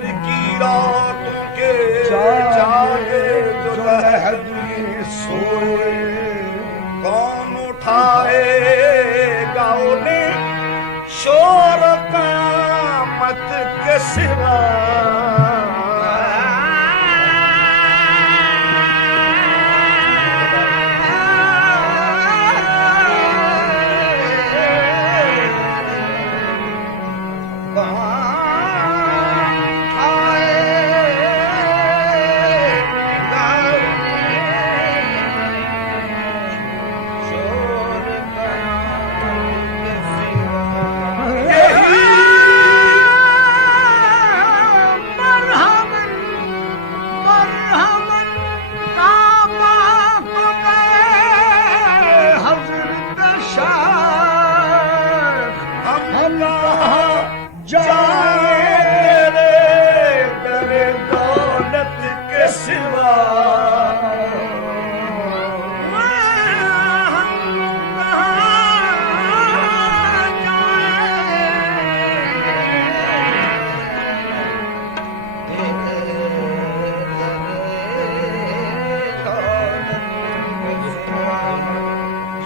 फजर की रातों के जागे जो लहद में सोए, कौन उठाएगा उन्हें शोर क़यामत के सिवा।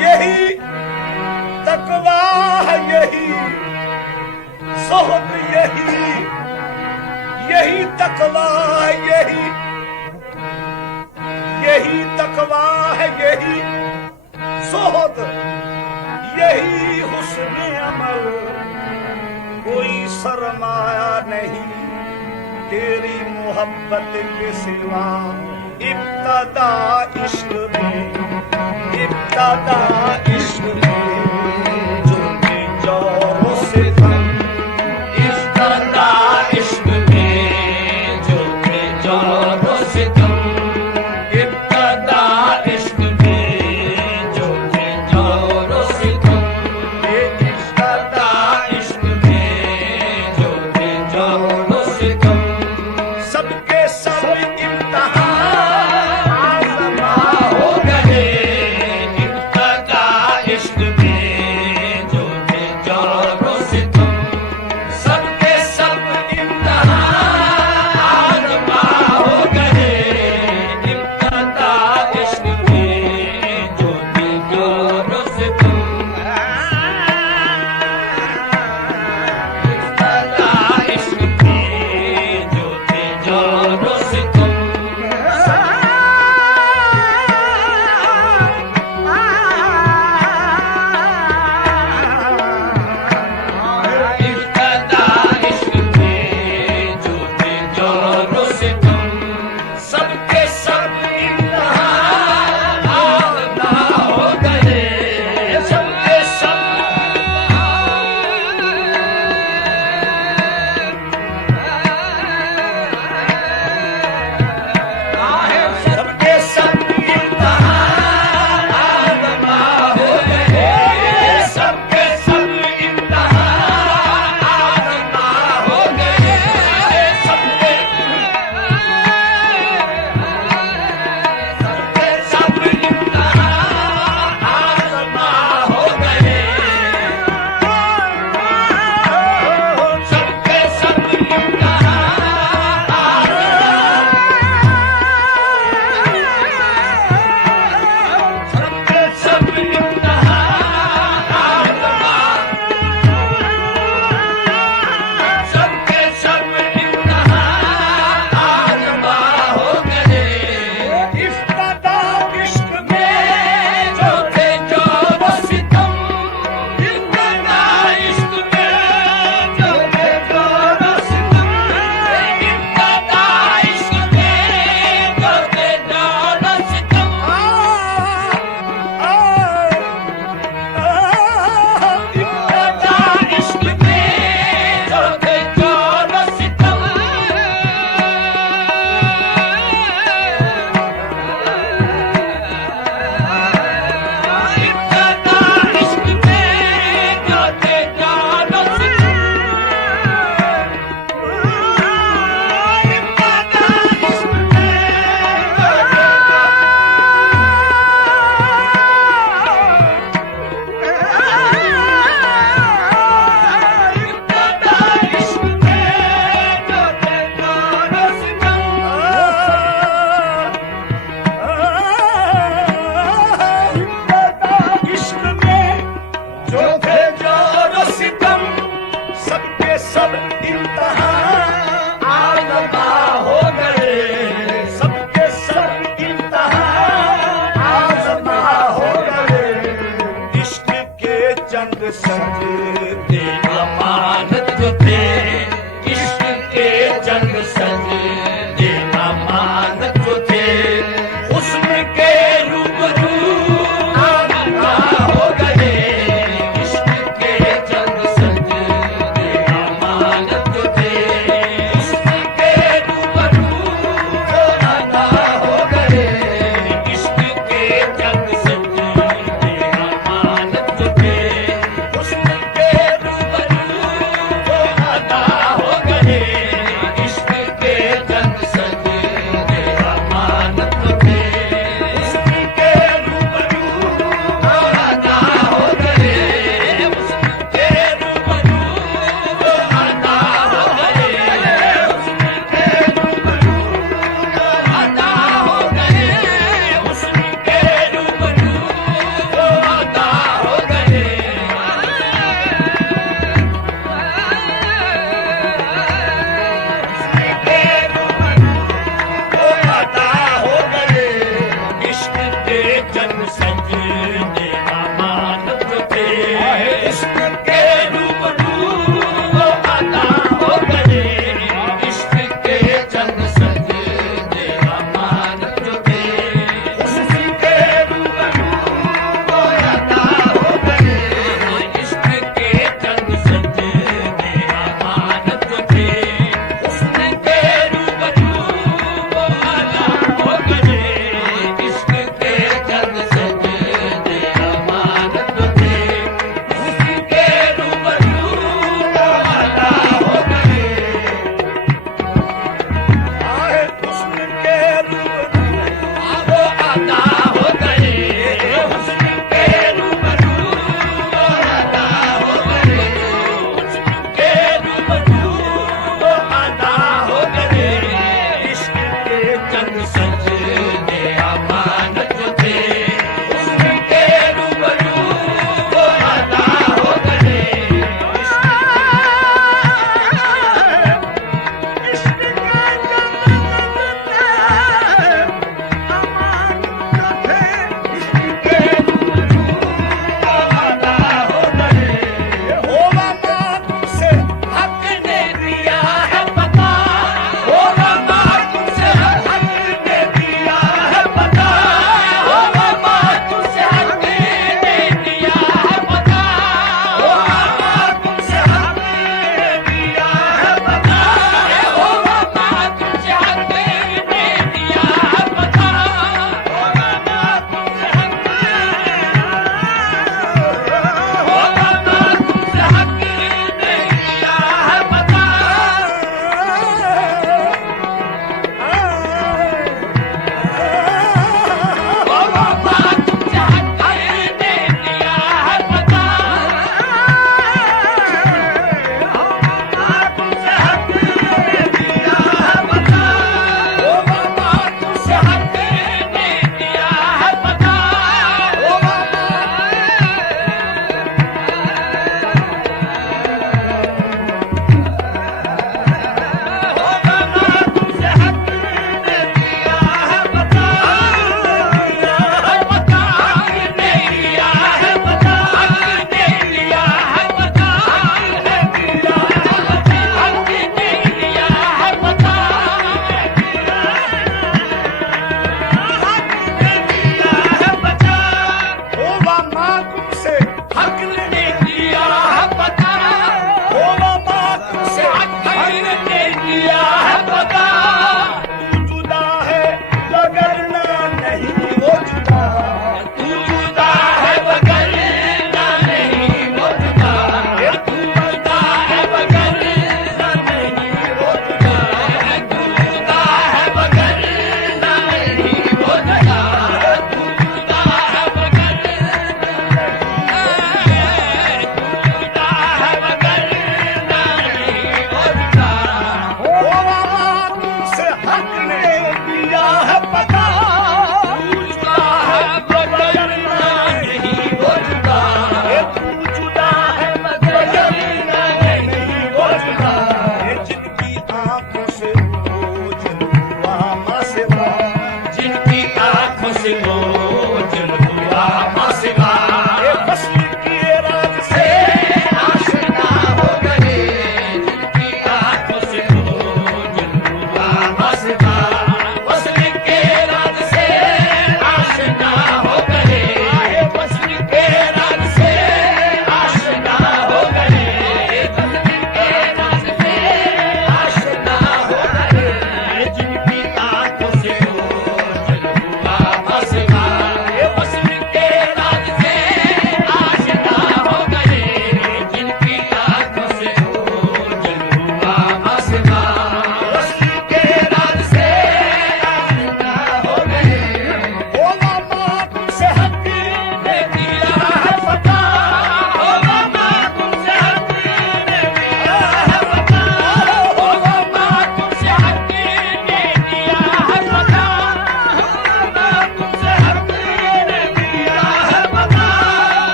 यही तकवा है, यही ज़ुहद, यही तकवा है, यही तकवा है, यही ज़ुहद, यही हुस्न अमल। कोई सरमाया नहीं तेरी मोहब्बत के सिवा। इब्तदा इश्क में, इब्तदा इश्क में जुल्मी जोरों से थम। इब्तदा इश्क में जुल्मी जोरों से थम। इब्तदा इश्क में जुल्मी जोरों से थम। इब्तदा इश्क में जुल्मी जोरों से थम। सबके सब इम्तिहान आज़मा हो गए। इब्तदा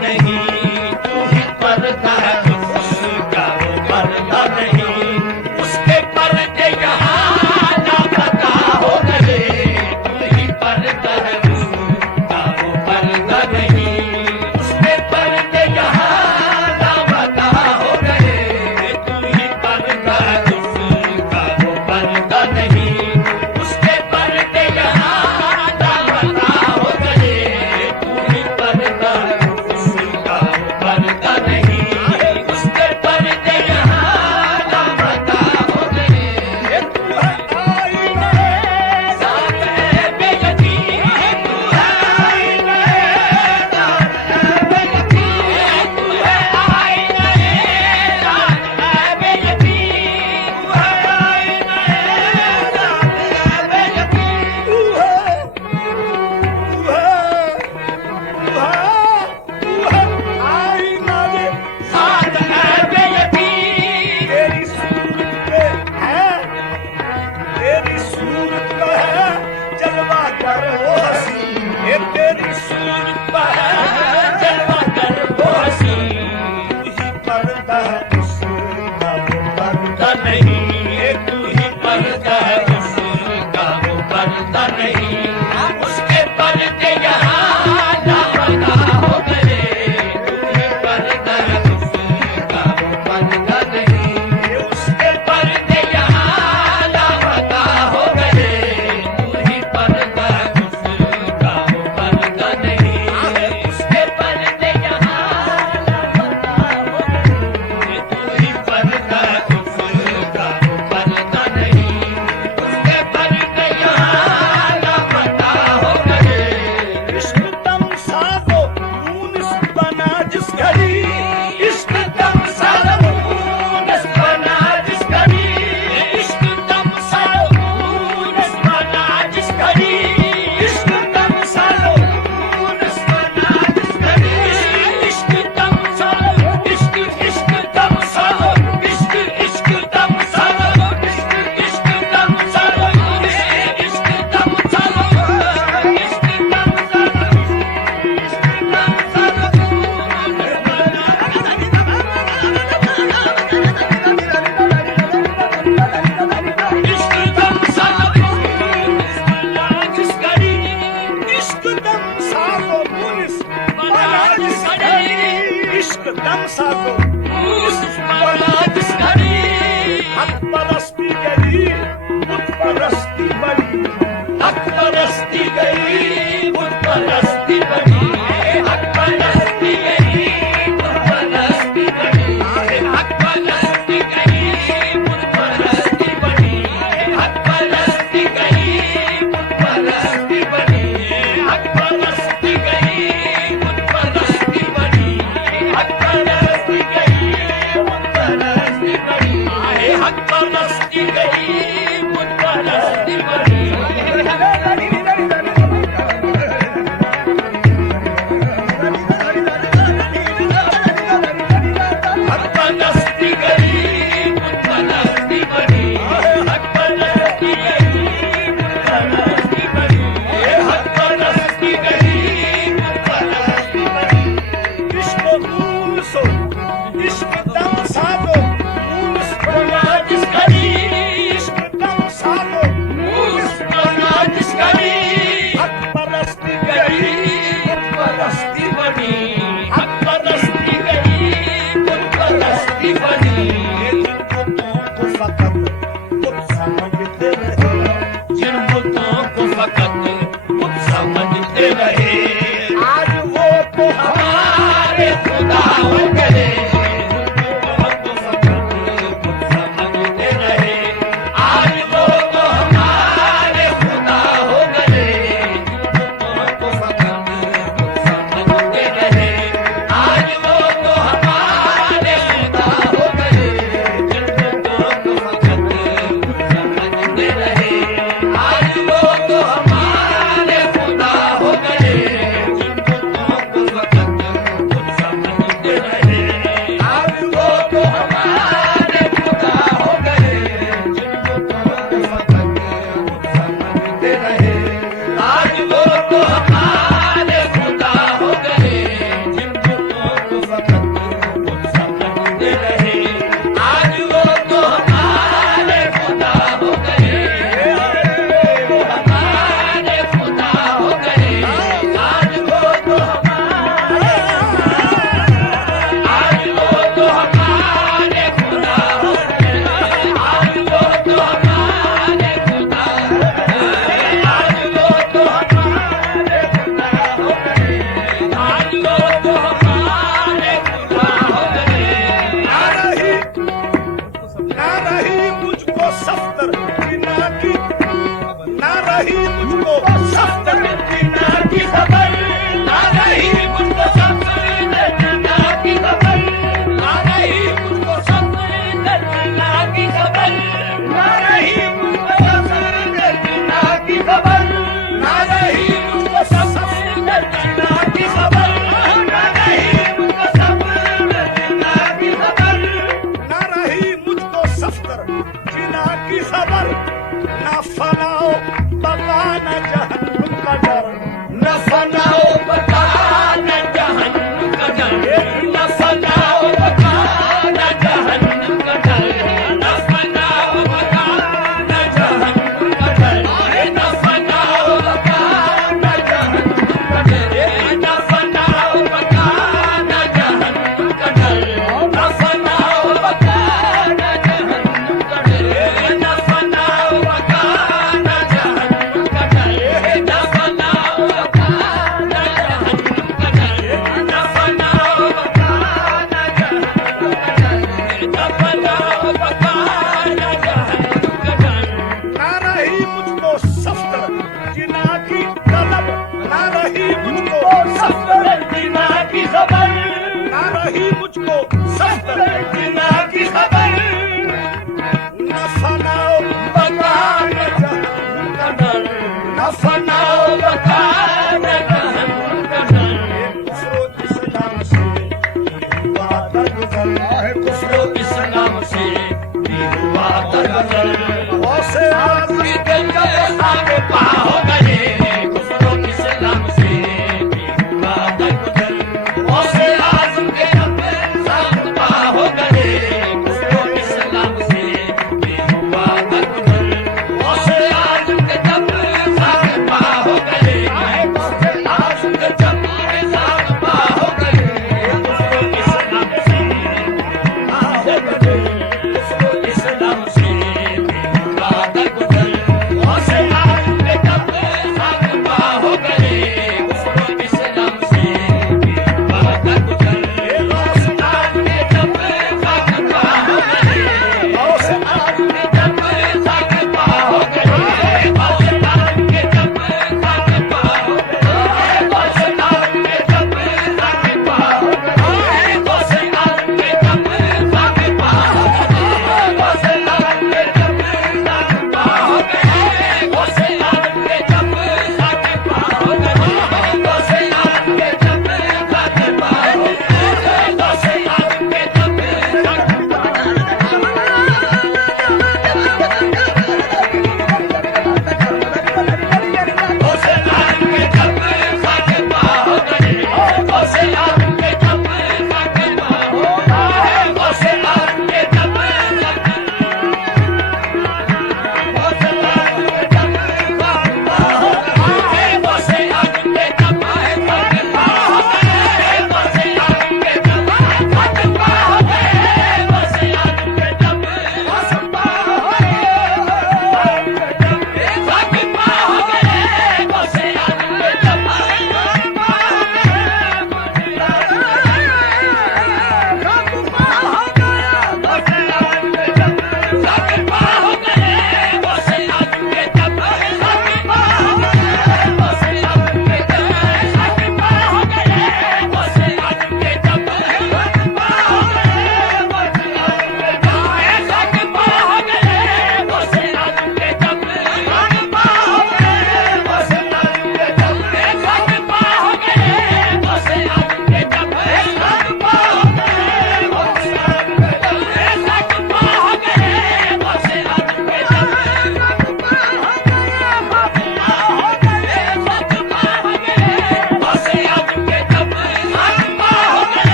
नहीं, तू ही पर्दा है उसका वो पर्दा नहीं, उसके पर्दे यहाँ लापता हो गए, तू ही पर्दा है उसका वो पर्दा नहीं, उसके पर्दे यहाँ लापता हो गए, तू ही पर्दा है उसका वो पर्दा नहीं, उसके पर्दे यहाँ लापता हो गए, तू ही पर्दा है उसका वो पर्दा नहीं, उसके पर्दे यहाँ लापता हो गए, तू है आईना साथ है बेयकीन, तू है आईना साथ है बेयकीन, तू है आईना साथ है बेयकीन, तू है आईना साथ है बेयकीन, तू है आईना रे साथ है बेयकीन, तेरी सूरत पे है, तेरी सूरत पे है जलवा कर वो हंसी, ये तेरी सूरत पे है जलवा कर वो हंसी, तू ही पर्दा है उसका वो पर्दा नहीं, ये तू ही पर्दा है उसका वो पर्दा नहीं, उसके पर्दे यहाँ लापता हो गए, तू ही पर्दा है उसका वो पर्दा नहीं, उसके पर्दे यहाँ लापता हो गए, तू ही पर्दा है उसका वो पर्दा नहीं, उसके पर्दे यहाँ लापता हो गए, तू ही पर्दा है उसका वो पर्दा नहीं, उसके पर्दे यहाँ लापता हो गए, इश्क दम साजो मुनिस बना जिस घड़ी, इश्क दम साजो मुनिस बना जिस घड़ी, इश्क दम साजो मुनिस बना जिस घड़ी, इश्क दम साजो मुनिस बना जिस घड़ी, इश्क दम साजो इश्क इश्क दम साजो इश्क इश्क दम साजो इश्क इश्क दम साजो इश्क इश्क दम साजो इश्क दम साजो बना जिस घड़ी, हक परस्ती गई बुत परस्ती बड़ी, हक परस्ती गई बुत परस्ती बड़ी, हक परस्ती गई बुत परस्ती बड़ी, हक परस्ती गई बुत परस्ती बड़ी, हक परस्ती गई बुत परस्ती बड़ी, हक परस्ती गई बुत परस्ती बड़ी, हक परस्ती गई बुत परस्ती बड़ी, हक परस्ती गई बुत परस्ती बड़ी।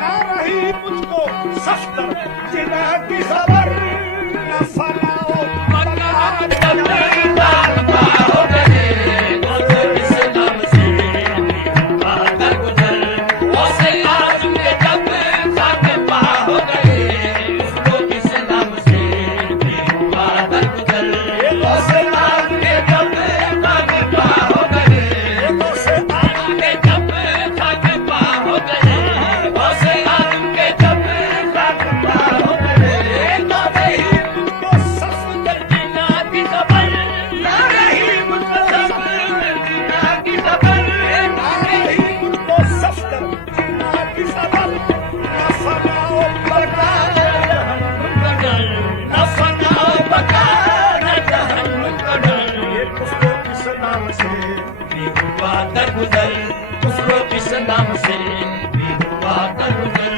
ना रही मुझको सफ्तर जिना की खबर न फनाओ दूसरों किस नाम से भी हुआ दर गुजर